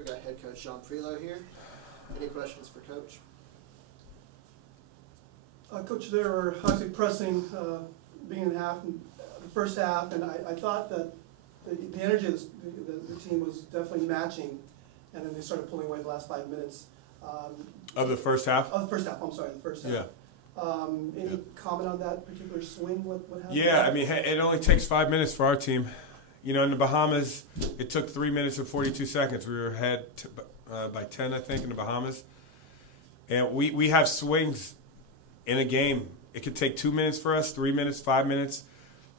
we got head coach John Freelo here. Any questions for Coach? Coach, they were obviously pressing beginning of the first half, and I thought that the energy of the team was definitely matching, and then they started pulling away the last 5 minutes. Of the first half? Of the first half, I'm sorry, the first half. Yeah. Any comment on that particular swing? What happened? Yeah, I mean, it only takes 5 minutes for our team. You know, in the Bahamas, it took 3 minutes and 42 seconds. We were ahead by 10, I think, in the Bahamas. And we have swings in a game. It could take 2 minutes for us, 3 minutes, 5 minutes.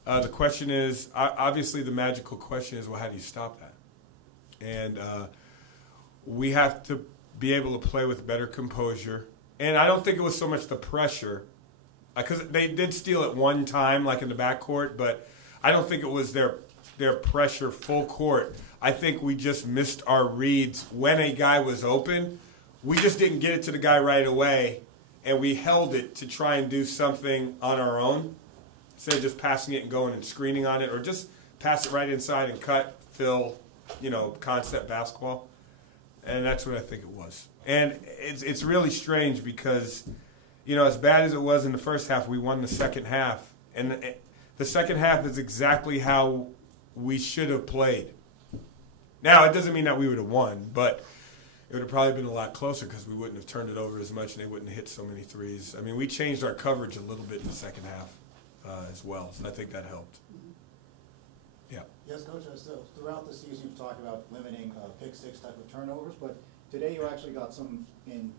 The question is, obviously the magical question is, well, how do you stop that? And we have to be able to play with better composure. And I don't think it was so much the pressure, because they did steal it one time, like in the backcourt, but I don't think it was their pressure full court. I think we just missed our reads when a guy was open. We just didn't get it to the guy right away, and we held it to try and do something on our own instead of just passing it and going and screening on it, or just pass it right inside and cut, fill, concept basketball. And that's what I think it was. And it's really strange because, as bad as it was in the first half, we won the second half. And the second half is exactly how we should have played. Now, it doesn't mean that we would have won, but it would have probably been a lot closer because we wouldn't have turned it over as much and they wouldn't have hit so many threes. I mean, we changed our coverage a little bit in the second half as well, so I think that helped. Yeah. Yes, Coach, throughout the season you've talked about limiting pick-six type of turnovers, but today you actually got some in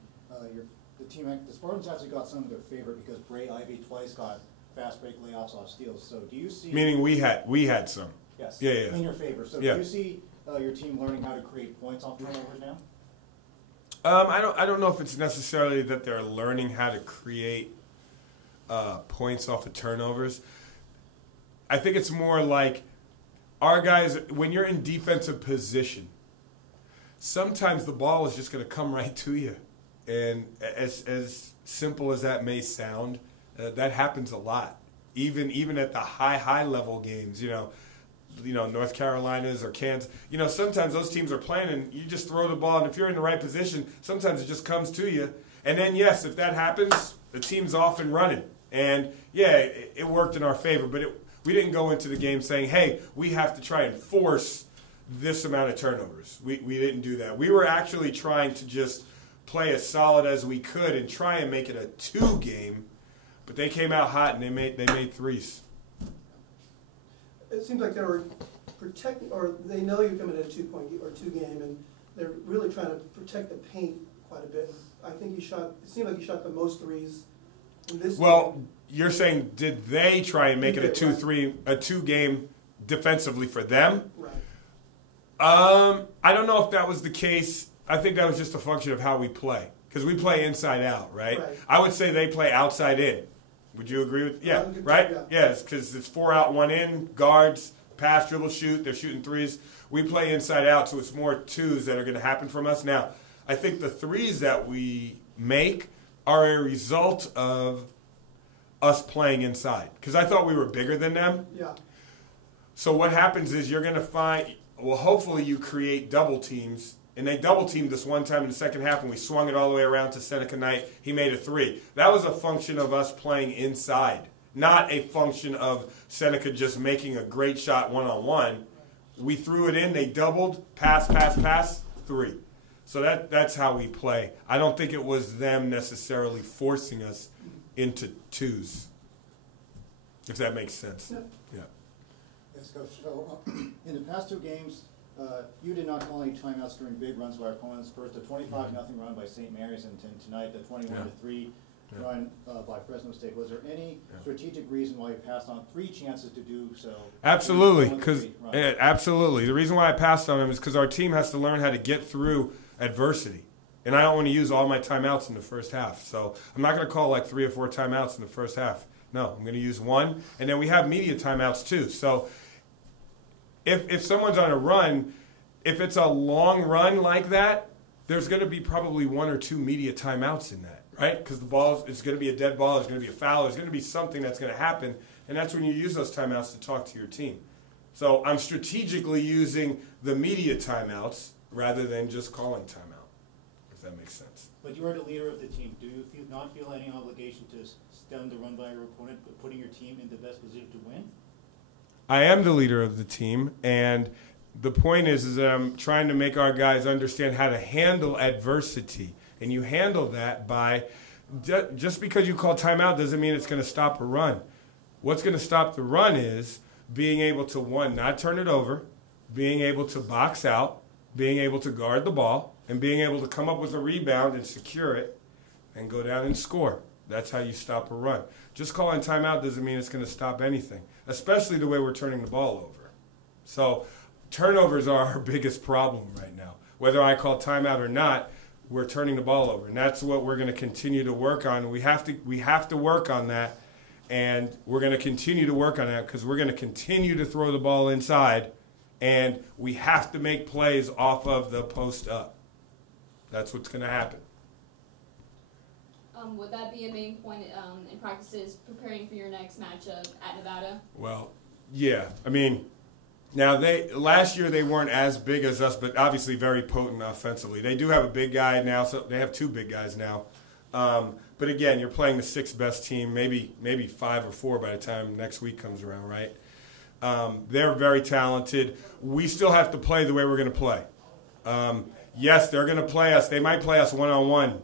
the Spartans actually got some in their favor because Bray Ivy twice got fast break layups off steals. So do you see... Meaning we had some. Yes. Yeah. In your favor. So yeah. Do you see your team learning how to create points off turnovers now? I don't know if it's necessarily that they're learning how to create points off of turnovers. I think it's more like our guys, when you're in defensive position, sometimes the ball is just going to come right to you. And as simple as that may sound, that happens a lot. Even at the high level games, North Carolina's or Kansas. Sometimes those teams are playing and you just throw the ball, and if you're in the right position, sometimes it just comes to you. And then, yes, if that happens, the team's off and running. And, yeah, it worked in our favor, but we didn't go into the game saying, hey, we have to try and force this amount of turnovers. We didn't do that. We were actually trying to just play as solid as we could and try and make it a 2 game, but they came out hot and they made threes. It seems like they were protecting, or they know you're coming at a 2-point or 2 game, and they're really trying to protect the paint quite a bit. I think it seemed like he shot the most threes in this game. You're saying did they try and make it a 2 game defensively for them? Right. I don't know if that was the case. I think that was just a function of how we play, because we play inside out, right? I would say they play outside in. Would you agree with? Yeah, right? Yeah, because it's 4 out, 1 in, guards, pass, dribble, shoot. They're shooting threes. We play inside out, so it's more 2s that are going to happen from us. Now, I think the 3s that we make are a result of us playing inside, because I thought we were bigger than them. Yeah. So what happens is you're going to find, hopefully you create double teams. And they double-teamed us one time in the second half, and we swung it all the way around to Seneca Knight. He made a 3. That was a function of us playing inside, not a function of Seneca just making a great shot one-on-one. We threw it in, they doubled, pass, 3. So that's how we play. I don't think it was them necessarily forcing us into 2s, if that makes sense. Yeah. Yes, Coach. So, in the past 2 games, you did not call any timeouts during big runs by our opponents. First, the 25-0 run by St. Mary's, and tonight the 21-3 run by Fresno State. Was there any strategic reason why you passed on 3 chances to do so? Absolutely, absolutely. The reason why I passed on them is because our team has to learn how to get through adversity, and I don't want to use all my timeouts in the first half. So I'm not going to call like 3 or 4 timeouts in the first half. No, I'm going to use 1, and then we have media timeouts too. So if someone's on a run, if it's a long run like that, there's going to be probably 1 or 2 media timeouts in that, right? Because the ball is going to be a dead ball, there's going to be a foul, there's going to be something that's going to happen, and that's when you use those timeouts to talk to your team. So I'm strategically using the media timeouts rather than just calling timeout, if that makes sense. But you are the leader of the team. Do you not feel any obligation to stem the run by your opponent, but putting your team in the best position to win? I am the leader of the team, and the point is that I'm trying to make our guys understand how to handle adversity. And you handle that by, just because you call timeout doesn't mean it's going to stop a run. What's going to stop the run is being able to, one, not turn it over, being able to box out, being able to guard the ball, and being able to come up with a rebound and secure it and go down and score. That's how you stop a run. Just calling timeout doesn't mean it's going to stop anything, especially the way we're turning the ball over. So turnovers are our biggest problem right now. Whether I call timeout or not, we're turning the ball over, and that's what we're going to continue to work on. We have to work on that, and we're going to continue to work on that because we're going to continue to throw the ball inside, and we have to make plays off of the post up. That's what's going to happen. Would that be a main point in practices preparing for your next matchup at Nevada? Well, yeah. I mean, now last year they weren't as big as us, but obviously very potent offensively. They do have a big guy now, so they have two big guys now. But again, you're playing the sixth best team, maybe 5 or 4 by the time next week comes around, right? They're very talented. We still have to play the way we're going to play. Yes, they're going to play us. They might play us one-on-one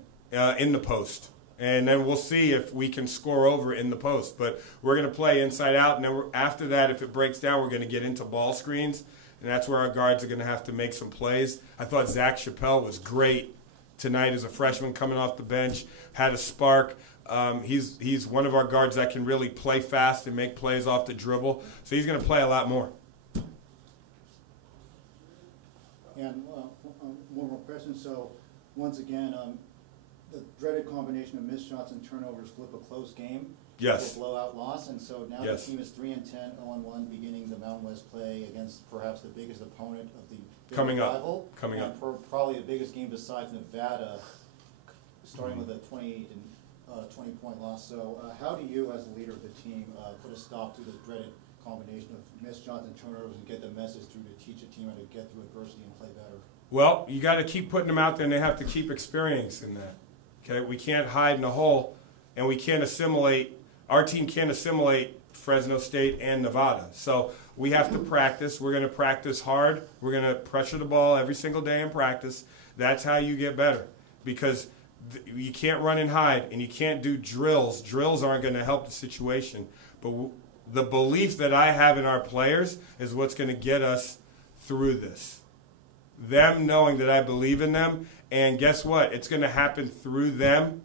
in the post. And then we'll see if we can score over in the post. But we're going to play inside out, and then after that, if it breaks down, we're going to get into ball screens, and that's where our guards are going to have to make some plays. I thought Zach Chappelle was great tonight as a freshman coming off the bench, had a spark. He's one of our guards that can really play fast and make plays off the dribble, so he's going to play a lot more. And one more question. So once again, the dreaded combination of missed shots and turnovers flip a close game. Yes. To a blowout loss, and so now Yes. the team is 3-10, 0-1, beginning the Mountain West play against perhaps the biggest opponent of the Coming up. rival. Coming up. Probably the biggest game besides Nevada, starting with a 20-point loss. So how do you, as the leader of the team, put a stop to the dreaded combination of missed shots and turnovers and get the message through to teach a team how to get through adversity and play better? Well, you got to keep putting them out there, and they have to keep experiencing that. Okay, we can't hide in a hole, and we can't assimilate. Our team can't assimilate Fresno State and Nevada. So we have to practice. We're going to practice hard. We're going to pressure the ball every single day in practice. That's how you get better, because you can't run and hide, and you can't do drills. Drills aren't going to help the situation. But the belief that I have in our players is what's going to get us through this. Them knowing that I believe in them, and guess what? It's going to happen through them.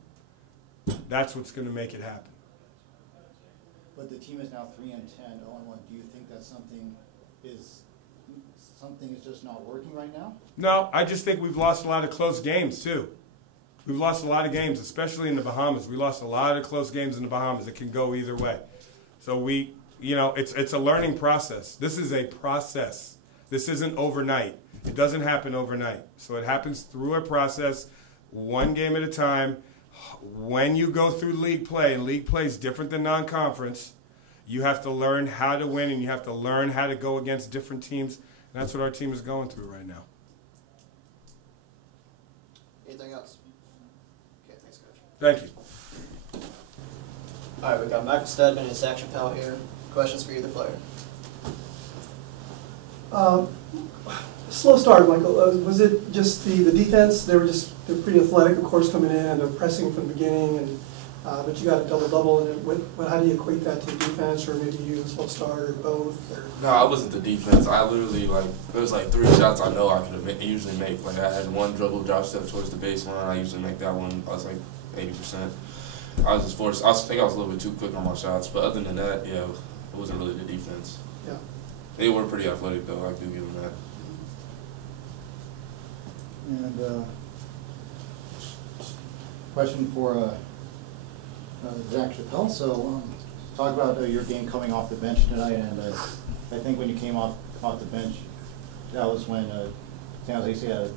That's what's going to make it happen. But the team is now 3-10, 0-1. Do you think that something is just not working right now? No, I just think we've lost a lot of close games too. We've lost a lot of games, especially in the Bahamas. We lost a lot of close games in the Bahamas. It can go either way. So it's a learning process. This is a process. This isn't overnight. It doesn't happen overnight. So it happens through a process, one game at a time. When you go through league play, and league play is different than non-conference, you have to learn how to win, and you have to learn how to go against different teams. And that's what our team is going through right now. Anything else? Okay, thanks, Coach. Thank you. All right, we got Michael Stedman and Zach Chappelle here. Questions for either player? Slow start, Michael. Was it just the defense? They're pretty athletic, of course, coming in, and they're pressing from the beginning, and but you got a double-double. And how do you equate that to defense, or maybe you slow start, or both? Or? No, I wasn't the defense. I literally, there was 3 shots I know I could have usually make. I had one dribble drop step towards the baseline. I usually make that one. I was 80%. I was just forced. I think I was a little bit too quick on my shots, but other than that, yeah, it wasn't really the defense. Yeah. They were pretty athletic, though. I do give them that. And question for Zach Chappelle. So talk about your game coming off the bench tonight, and I think when you came off the bench, that was when San Jose State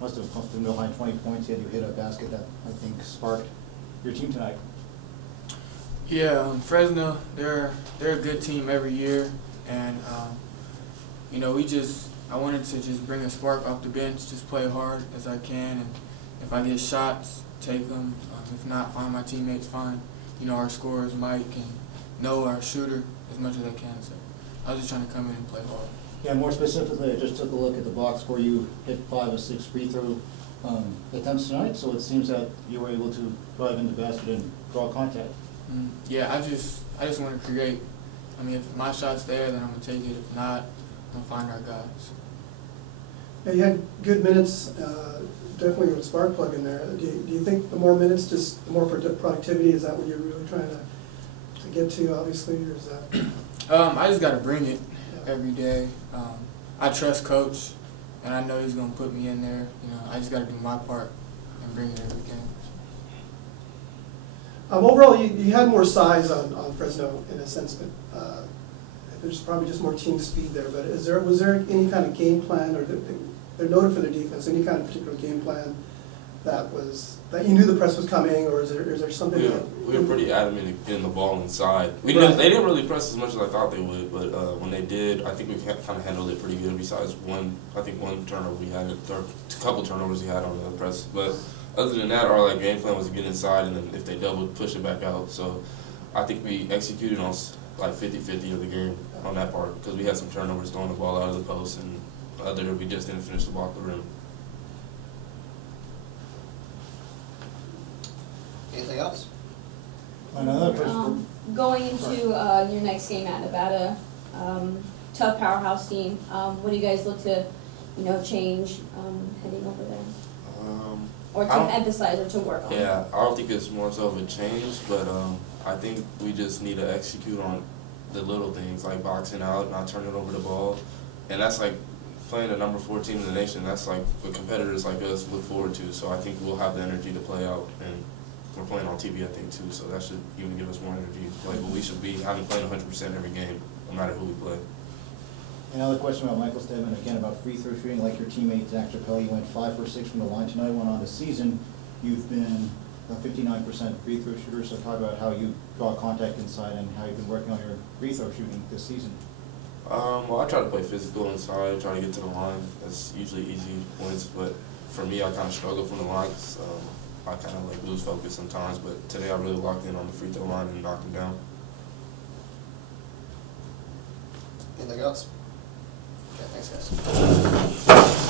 must have been behind 20 points, yet you hit a basket that I think sparked your team tonight. Yeah, Fresno, they're a good team every year, and you know, I wanted to just bring a spark off the bench, just play hard as I can, and if I get shots, take them. If not, find my teammates, find, you know, our scorers, Mike and Noah, our shooter, as much as I can. So I was just trying to come in and play hard. Yeah, more specifically, I just took a look at the box score. You hit 5 of 6 free throw attempts tonight, so it seems that you were able to drive in the basket and draw contact. Yeah, I just want to create. I mean, if my shot's there, then I'm going to take it. If not, I'm going to find our guys. Yeah, you had good minutes, definitely with a spark plug in there. Do you think the more minutes, just the more productivity, is that what you're really trying to get to, obviously, or is that? I just got to bring it every day. I trust Coach, and I know he's going to put me in there. You know, I just got to do my part and bring it every game. Overall, you had more size on Fresno in a sense, but there's probably just more team speed there. But was there any kind of game plan, or they're noted for their defense, any kind of particular game plan that you knew the press was coming, or is there something? We were pretty adamant in getting the ball inside. They didn't really press as much as I thought they would, but when they did, I think we kind of handled it pretty good. Besides one turnover we had, or a couple turnovers we had on the press, but. Other than that, our game plan was to get inside, and then if they doubled, push it back out. So I think we executed on 50-50 of the game on that part, because we had some turnovers throwing the ball out of the post, and we just didn't finish the ball at the rim. Anything else? Another question. Going into your next game at Nevada, tough powerhouse team. What do you guys look to, change heading over there? Or to emphasize or to work on? Yeah, I don't think it's more so of a change, but I think we just need to execute on the little things, like boxing out, not turning over the ball. And that's like playing the number 4 team in the nation. That's like what competitors like us look forward to. So I think we'll have the energy to play out. And we're playing on TV, I think, too. So that should even give us more energy to play. But we should be having played 100% every game, no matter who we play. Another question about Michael Stedman, again, about free throw shooting. Like your teammate, Zach Chappelle, you went 5 for 6 from the line tonight. Went on the season, you've been a 59% free throw shooter. So talk about how you draw contact inside and how you've been working on your free throw shooting this season. Well, I try to play physical inside, try to get to the line. That's usually easy points, but for me, I kind of struggle from the line. So I kind of lose focus sometimes, but today I really locked in on the free throw line and knocked him down. Anything else? Okay, thanks guys.